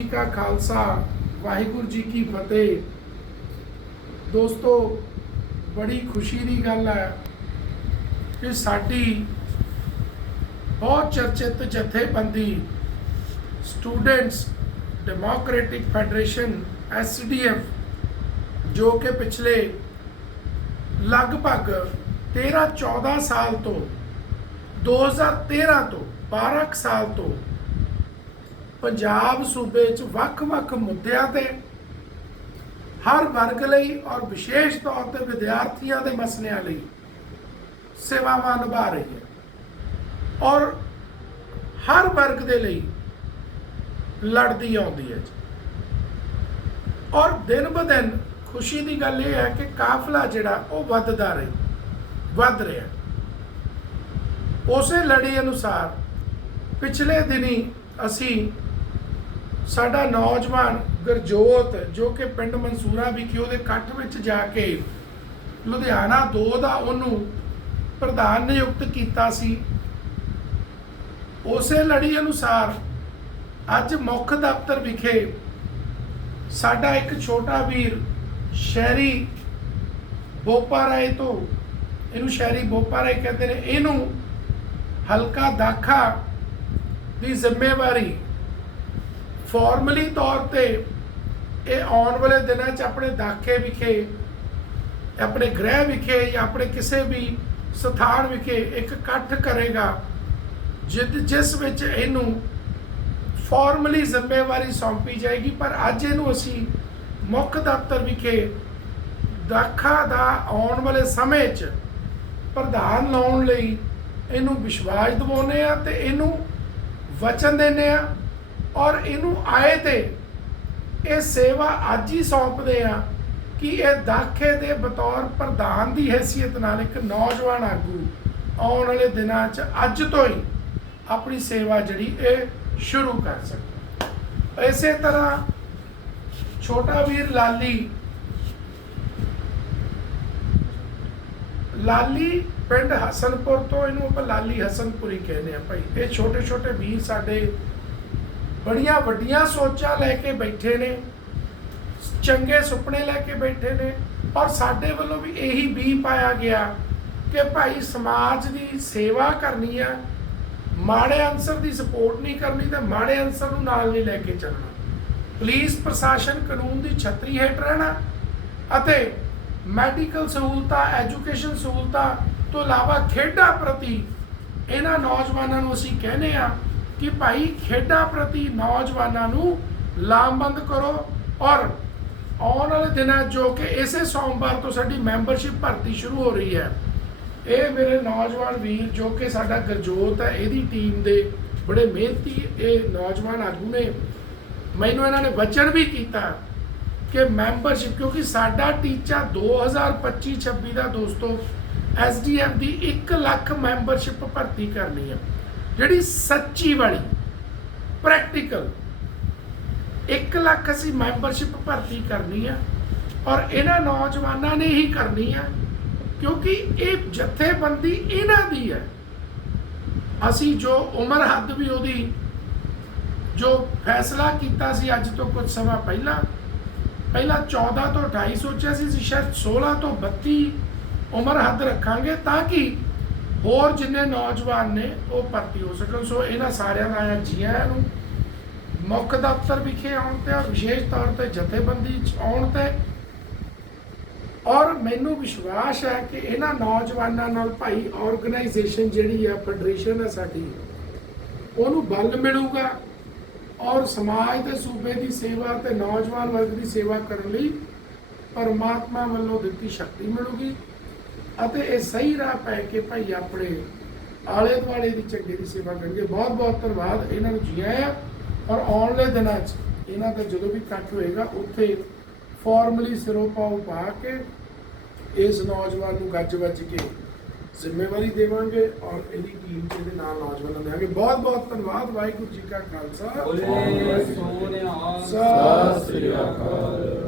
ਜੀ ਕਾ ਖਾਲਸਾ ਵਾਹਿਗੁਰੂ ਜੀ ਕੀ ਫਤਿਹ ਦੋਸਤੋ ਬੜੀ ਖੁਸ਼ੀ ਦੀ ਗੱਲ ਹੈ ਕਿ ਸਾਡੀ ਬਹੁਤ ਚਰਚਿਤ ਜਥੇਬੰਦੀ ਸਟੂਡੈਂਟਸ ਡੈਮੋਕ੍ਰੈਟਿਕ ਫੈਡਰੇਸ਼ਨ ਐਸਡੀਐਫ ਜੋ ਕਿ ਪਿਛਲੇ ਲਗਭਗ 13 14 ਸਾਲ ਤੋਂ 2013 ਤੋਂ 12 ਕੁ ਸਾਲ ਤੋਂ ਪੰਜਾਬ ਸੂਬੇ 'ਚ ਵੱਖ-ਵੱਖ ਮੁੱਦਿਆਂ ਤੇ ਹਰ ਵਰਗ ਲਈ ਔਰ ਵਿਸ਼ੇਸ਼ ਤੌਰ ਤੇ ਵਿਦਿਆਰਥੀਆਂ ਦੇ ਮਸਲਿਆਂ ਲਈ ਸੇਵਾਵਾਂ ਨਿਭਾ ਰਹੀ ਹੈ। ਔਰ ਹਰ ਵਰਗ ਦੇ ਲਈ ਲੜਦੀ ਆਉਂਦੀ ਹੈ ਔਰ ਦਿਨ ਬ ਦਿਨ ਖੁਸ਼ੀ ਦੀ ਗੱਲ ਇਹ ਹੈ ਕਿ ਕਾਫਲਾ ਜਿਹੜਾ ਉਹ ਵੱਧਦਾ ਰਹੇ, ਵੱਧ ਰਿਹਾ ਉਸੇ ਲੜੀ ਅਨੁਸਾਰ ਪਿਛਲੇ ਦਿਨੀ ਅਸੀਂ ਸਾਡਾ ਨੌਜਵਾਨ ਗਰਜੋਤ, ਜੋ ਕਿ ਪਿੰਡ ਮਨਸੂਰਾ ਵਿਖੇ ਉਹਦੇ ਇਕੱਠ ਵਿੱਚ ਜਾ ਕੇ ਲੁਧਿਆਣਾ 2 ਦਾ ਉਹਨੂੰ ਪ੍ਰਧਾਨ ਨਿਯੁਕਤ ਕੀਤਾ ਸੀ। ਉਸੇ ਲੜੀ ਅਨੁਸਾਰ ਅੱਜ ਮੁੱਖ ਦਫ਼ਤਰ ਵਿਖੇ ਸਾਡਾ ਇੱਕ ਛੋਟਾ ਵੀਰ ਸ਼ਹਿਰੀ ਬੋਪਾ ਰਾਏ ਤੋਂ, ਇਹਨੂੰ ਸ਼ਹਿਰੀ ਬੋਪਾ ਰਾਏ ਕਹਿੰਦੇ ਨੇ, ਇਹਨੂੰ ਹਲਕਾ ਦਾਖਾ ਦੀ ਜ਼ਿੰਮੇਵਾਰੀ ਫਾਰਮਲੀ ਤੌਰ ਤੇ ਇਹ ਆਉਣ ਵਾਲੇ ਦਿਨਾਂ 'ਚ ਆਪਣੇ ਦਾਖੇ ਵਿਖੇ, ਆਪਣੇ ਗ੍ਰਹਿ ਵਿਖੇ ਜਾਂ ਆਪਣੇ ਕਿਸੇ ਵੀ ਸਥਾਨ ਵਿਖੇ ਇੱਕ ਇਕੱਠ ਕਰੇਗਾ, ਜਿਦ ਜਿਸ ਵਿੱਚ ਇਹਨੂੰ ਫਾਰਮਲੀ ਜ਼ਿੰਮੇਵਾਰੀ ਸੌਂਪੀ ਜਾਏਗੀ। ਪਰ ਅੱਜ ਇਹਨੂੰ ਅਸੀਂ ਮੁੱਖ ਦਫ਼ਤਰ ਵਿਖੇ ਦਾਖਾ ਦਾ ਆਉਣ ਵਾਲੇ ਸਮੇਂ 'ਚ ਪ੍ਰਧਾਨ ਲਾਉਣ ਲਈ ਇਹਨੂੰ ਵਿਸ਼ਵਾਸ ਦਿਵਾਉਂਦੇ ਆ ਤੇ ਇਹਨੂੰ ਵਚਨ ਦਿੰਦੇ ਆ ਔਰ ਇਹਨੂੰ ਆਏ ਤੇ ਇਹ ਸੇਵਾ ਅੱਜ ਹੀ ਸੌਂਪਦੇ ਆ ਕਿ ਇਹ ਦਾਖੇ ਦੇ ਬਤੌਰ ਪ੍ਰਧਾਨ ਦੀ ਹੈਸੀਅਤ ਨਾਲ ਇੱਕ ਨੌਜਵਾਨ ਆਗੂ ਆਉਣ ਵਾਲੇ ਦਿਨਾਂ 'ਚ ਅੱਜ ਤੋਂ ਹੀ ਆਪਣੀ ਸੇਵਾ ਜਿਹੜੀ ਇਹ ਸ਼ੁਰੂ ਕਰ ਸਕਦਾ। ਇਸੇ ਤਰ੍ਹਾਂ ਛੋਟਾ ਵੀਰ ਲਾਲੀ ਲਾਲੀ ਪਿੰਡ ਹਸਨਪੁਰ ਤੋਂ ਇਹਨੂੰ ਆਪਾਂ ਲਾਲੀ ਹਸਨਪੁਰੀ ਕਹਿੰਦੇ ਆ ਭਾਈ। ਇਹ ਛੋਟੇ ਛੋਟੇ ਵੀਰ ਸਾਡੇ ਬੜੀਆਂ ਵੱਡੀਆਂ ਸੋਚਾਂ ਲੈ ਕੇ ਬੈਠੇ ਨੇ, ਚੰਗੇ ਸੁਪਨੇ ਲੈ ਕੇ ਬੈਠੇ ਨੇ ਔਰ ਸਾਡੇ ਵੱਲੋਂ ਵੀ ਇਹੀ ਵੀ ਪਾਇਆ ਗਿਆ ਕਿ ਭਾਈ ਸਮਾਜ ਦੀ ਸੇਵਾ ਕਰਨੀ ਆ, ਮਾੜੇ ਅਨਸਰ ਦੀ ਸਪੋਰਟ ਨਹੀਂ ਕਰਨੀ ਤੇ ਮਾੜੇ ਅਨਸਰ ਨੂੰ ਨਾਲ ਨਹੀਂ ਲੈ ਕੇ ਚੱਲਣਾ। ਪੁਲਿਸ ਪ੍ਰਸ਼ਾਸਨ ਕਾਨੂੰਨ ਦੀ ਛਤਰੀ ਹੇਠ ਰਹਿਣਾ ਅਤੇ ਮੈਡੀਕਲ ਸਹੂਲਤਾਂ, ਐਜੂਕੇਸ਼ਨ ਸਹੂਲਤਾਂ ਤੋਂ ਇਲਾਵਾ ਖੇਡਾਂ ਪ੍ਰਤੀ ਇਹਨਾਂ ਨੌਜਵਾਨਾਂ ਨੂੰ ਅਸੀਂ ਕਹਿੰਦੇ ਆ ਕਿ ਭਾਈ ਖੇਡਾਂ ਪ੍ਰਤੀ ਨੌਜਵਾਨਾਂ ਨੂੰ ਲਾਮਬੰਦ ਕਰੋ ਔਰ ਆਉਣ ਵਾਲੇ ਦਿਨਾਂ ਜੋ ਕਿ ਇਸੇ ਸੋਮਵਾਰ ਤੋਂ ਸਾਡੀ ਮੈਂਬਰਸ਼ਿਪ ਭਰਤੀ ਸ਼ੁਰੂ ਹੋ ਰਹੀ ਹੈ, ਇਹ ਮੇਰੇ ਨੌਜਵਾਨ ਵੀਰ ਜੋ ਕਿ ਸਾਡਾ ਗਰਜੋਤ ਹੈ, ਇਹਦੀ ਟੀਮ ਦੇ ਬੜੇ ਮਿਹਨਤੀ ਇਹ ਨੌਜਵਾਨ ਆਗੂ ਨੇ, ਮੈਨੂੰ ਇਹਨਾਂ ਨੇ ਵਚਨ ਵੀ ਕੀਤਾ ਕਿ ਮੈਂਬਰਸ਼ਿਪ, ਕਿਉਂਕਿ ਸਾਡਾ ਟੀਚਾ 2025-26 ਦਾ ਦੋਸਤੋ ਐਸਡੀਐਫ ਦੀ 1 ਲੱਖ ਮੈਂਬਰਸ਼ਿਪ ਭਰਤੀ ਕਰਨੀ ਹੈ। ਜਿਹੜੀ ਸੱਚੀ ਵਾਲੀ ਪ੍ਰੈਕਟੀਕਲ 1 ਲੱਖ ਅਸੀਂ ਮੈਂਬਰਸ਼ਿਪ ਭਰਤੀ ਕਰਨੀ ਆ ਔਰ ਇਹਨਾਂ ਨੌਜਵਾਨਾਂ ਨੇ ਹੀ ਕਰਨੀ ਆ, ਕਿਉਂਕਿ ਇਹ ਜਥੇਬੰਦੀ ਇਹਨਾਂ ਦੀ ਹੈ ਅਸੀਂ ਜੋ ਉਮਰ ਹੱਦ ਵੀ ਉਹਦੀ, ਜੋ ਫੈਸਲਾ ਕੀਤਾ ਸੀ ਅੱਜ ਤੋਂ ਕੁਝ ਸਮਾਂ ਪਹਿਲਾਂ ਪਹਿਲਾਂ 14 ਤੋਂ 28 ਸੋਚਿਆ ਸੀ ਅਸੀਂ ਸ਼ਾਇਦ 16 ਤੋਂ 32 ਉਮਰ ਹੱਦ ਰੱਖਾਂਗੇ ਤਾਂ ਕਿ ਹੋਰ ਜਿੰਨੇ ਨੌਜਵਾਨ ਨੇ, ਉਹ ਭਰਤੀ ਹੋ ਸਕਣ। ਸੋ ਇਹਨਾਂ ਸਾਰਿਆਂ ਦਾ ਆਇਆ ਜੀ ਆਇਆਂ ਨੂੰ ਮੁੱਖ ਦਫ਼ਤਰ ਵਿਖੇ ਆਉਣ ਤੇ ਔਰ ਵਿਸ਼ੇਸ਼ ਤੌਰ ਤੇ ਜਥੇਬੰਦੀ ਚ ਆਉਣ ਤੇ। ਔਰ ਮੈਨੂੰ ਵਿਸ਼ਵਾਸ ਹੈ ਕਿ ਇਹਨਾਂ ਨੌਜਵਾਨਾਂ ਨਾਲ ਭਾਈ ਆਰਗੇਨਾਈਜੇਸ਼ਨ ਜਿਹੜੀ ਆ ਫੈਡਰੇਸ਼ਨ ਹੈ ਸਾਡੀ, ਉਹਨੂੰ ਬਲ ਮਿਲੂਗਾ। ਔਰ ਸਮਾਜ ਤੇ ਸੂਬੇ ਦੀ ਸੇਵਾ ਤੇ ਨੌਜਵਾਨ ਵਰਗ ਦੀ ਸੇਵਾ ਕਰਨ ਲਈ ਪਰਮਾਤਮਾ ਵੱਲੋਂ ਦਿੱਤੀ ਸ਼ਕਤੀ ਮਿਲੂਗੀ। ਅਤੇ ਇਹ ਸਹੀ ਰਾਹ ਪੈ ਕੇ ਭਾਈ ਆਪਣੇ ਆਲੇ ਦੁਆਲੇ ਦੀ ਚੰਗੇ ਦੀ ਸੇਵਾ ਕਰਨਗੇ ਬਹੁਤ ਬਹੁਤ ਧੰਨਵਾਦ। ਇਹਨਾਂ ਨੂੰ ਜੀ ਆਇਆਂ। ਔਰ ਆਉਣ ਵਾਲੇ ਦਿਨਾਂ 'ਚ ਇਹਨਾਂ ਦਾ ਜਦੋਂ ਵੀ ਇਕੱਠ ਹੋਏਗਾ ਉੱਥੇ ਫਾਰਮਲੀ ਸਿਰੋਂ ਪਾਉ ਪਾ ਕੇ ਇਸ ਨੌਜਵਾਨ ਨੂੰ ਗੱਜ ਵੱਜ ਕੇ ਜ਼ਿੰਮੇਵਾਰੀ ਦੇਵਾਂਗੇ ਔਰ ਇਹਦੀ ਟੀਮ ਇਹਦੇ ਨਾਲ ਨੌਜਵਾਨਾਂ ਦੇਵਾਂਗੇ ਬਹੁਤ ਬਹੁਤ ਧੰਨਵਾਦ। ਵਾਹਿਗੁਰੂ ਜੀ ਕਾ ਖਾਲਸਾ। ਸੋਨਿਆ ਸਤਿ ਸ੍ਰੀ ਅਕਾਲ।